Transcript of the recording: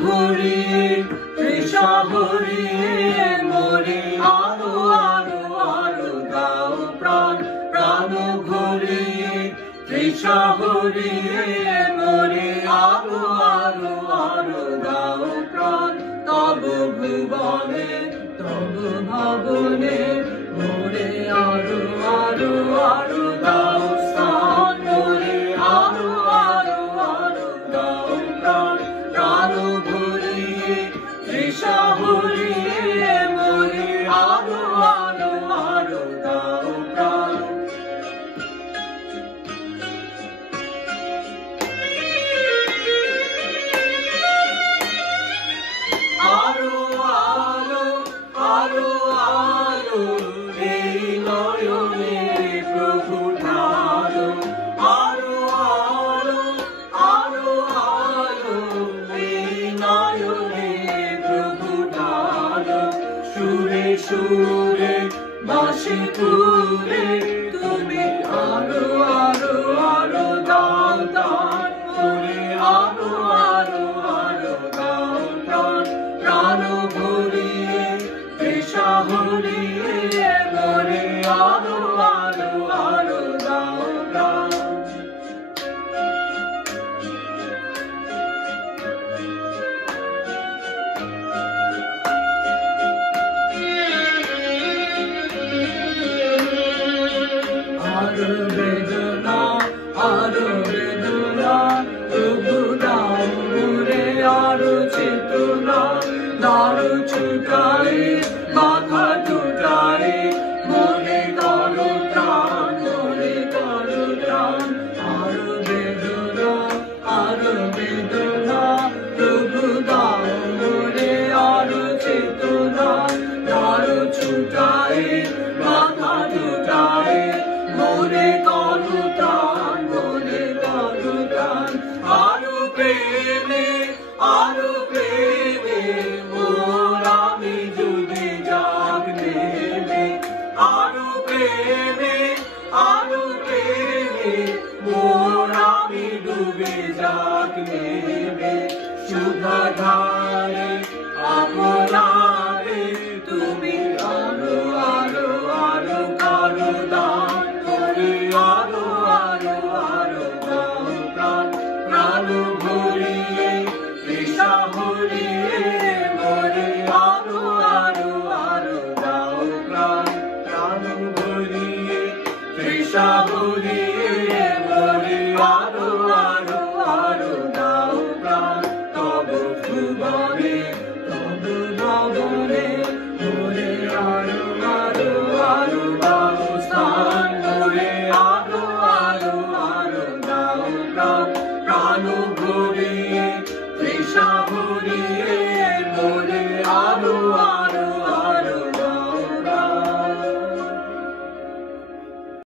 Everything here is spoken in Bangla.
ভরিয়ে তৃষা ভরিয়ে মোরে আরো আরো আরো দাও প্রাণ প্রাণ ভরিয়ে তৃষা ভরিয়ে মোরে আরো আরো আরো দাও প্রাণ তব ভুবনে তব ভবনে মোরে আরো আরো আরো দাও স্থান মোরে আরো আরো আরো দাও প্রাণ প্রাণ ভরিয়ে তৃষা ভরিয়ে মোরে আরো আরো আরো দাও প্রাণ আরো আরো আরো আরো এই নয়নে প্রভু ঢালো আরো আরো আরো আরো এই নয়নে প্রভু ঢালো সুরে সুরে বাঁশি তুলে তুমি আরো আরো আরো দাও দান মোরে আরো আরো আরো দাও প্রাণ প্রাণ ভরিয়ে তৃষা ভরিয়ে মোরে আরো আরো আরো দাও প্রাণ আরো বেদনা তবু দাও মোরে আরো চেতনা দারু ছুটাই মাথা টুটাই মনে করো প্রাণ মনে করো প্রাণ আরো বেদনা তবু দাও মোরে আরো চেতনা দারু ছুটাই মাথা টুটাই মনে করো প্রাণ মনে করো প্রাণ আরো প্রেমে মোর আমি যদি জাগ নেবে আরো প্রেমে মোর আমি ডুবে জাগ নেবে সুধা ধারে আপনারে তুমি আরো আরো আরো কারো দান করে আরো আরো আরো দাও প্রাণ প্রাণ ভরিয়ে তৃষা ভরিয়ে